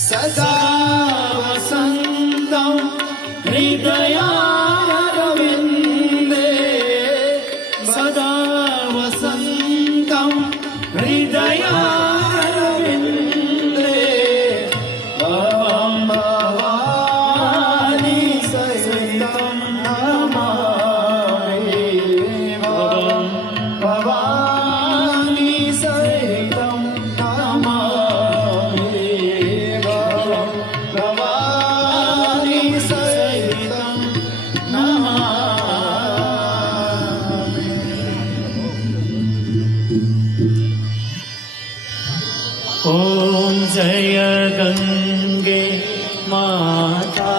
सदा वसन्तं हृदयारविन्दे सदा वसन्तं हृदयारविन्दे भवं भवानी सहितं नमामि भवं भवानी सहितं नमामि भवं भवानी सहितं नमामि। ॐ जय गंगे माता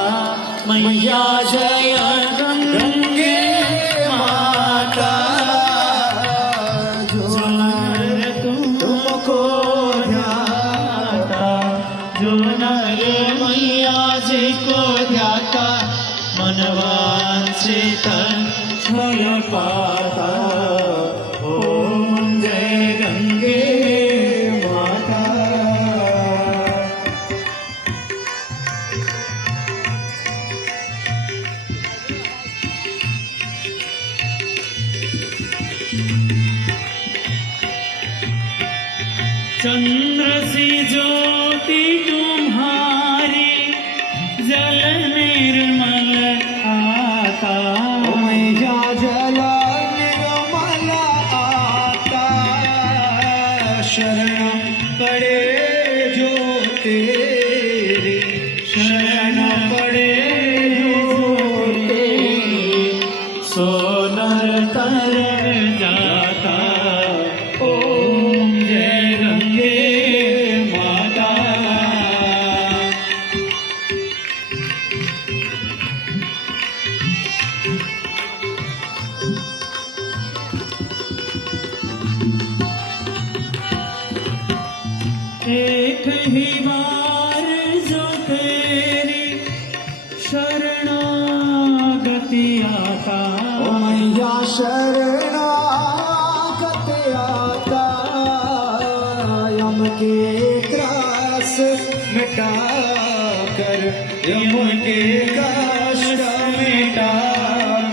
मैया जय गंगे माता जो नर तुमको ध्याता जो नर मैया जी को ध्याता मनवांछित फल पाता। ओम जय गंगे माता। चंद्र सी ज्योति तुम्हारी जल निर्मल आता मैया जल निर्मल आता शरण पड़े जो तेरी शरण पड़े जो तेरी सो नर तर जाता। ओम जय गंगे माता। एक ही बार जो तेरी शरणागति आता मैया शरणागति आता यम के त्रास मिटा कर यम के कष्ट मिटा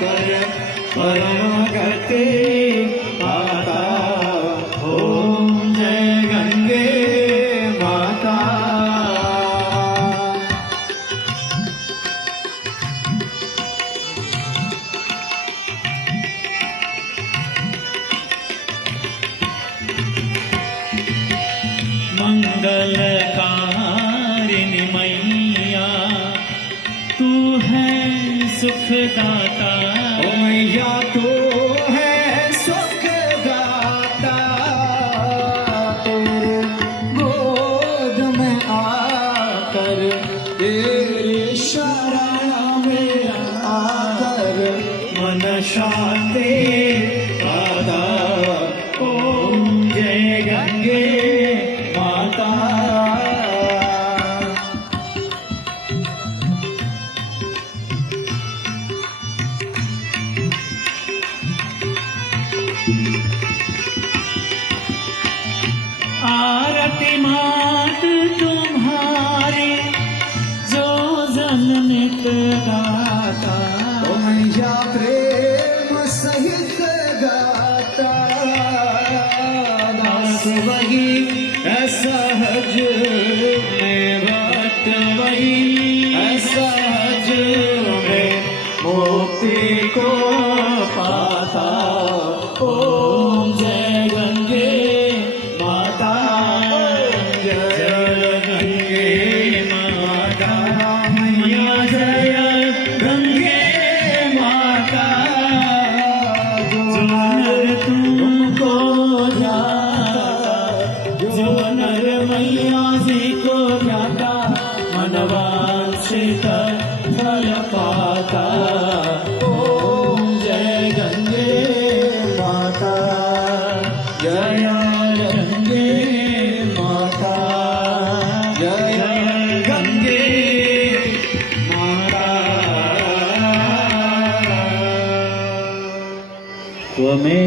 कर परम गति आता। ओम जय गंगे माता। मंगलकारिणी मैया तू है सुखदाता ओ मैया तू है सुखदाता तेरे गोद में आकर तेरी शरण में आकर मन शांति पाता। ओम जय गंगे माता। आरती मात तुम्हारी जो जननित गाता ओ मैया प्रेम सहित गाता दास वही असहज में बात वही असहज में मुक्ति को पाता। ओम जय गंगे माता। जय गंगे माता मैया जय गंगे माता जो नर तुमको ध्याता जो नर मैया जी को ध्याता मनवांछित फल पाता। ओम जय गंगे माता। जय गंगे माता। जय गंगे माता। त्वमेव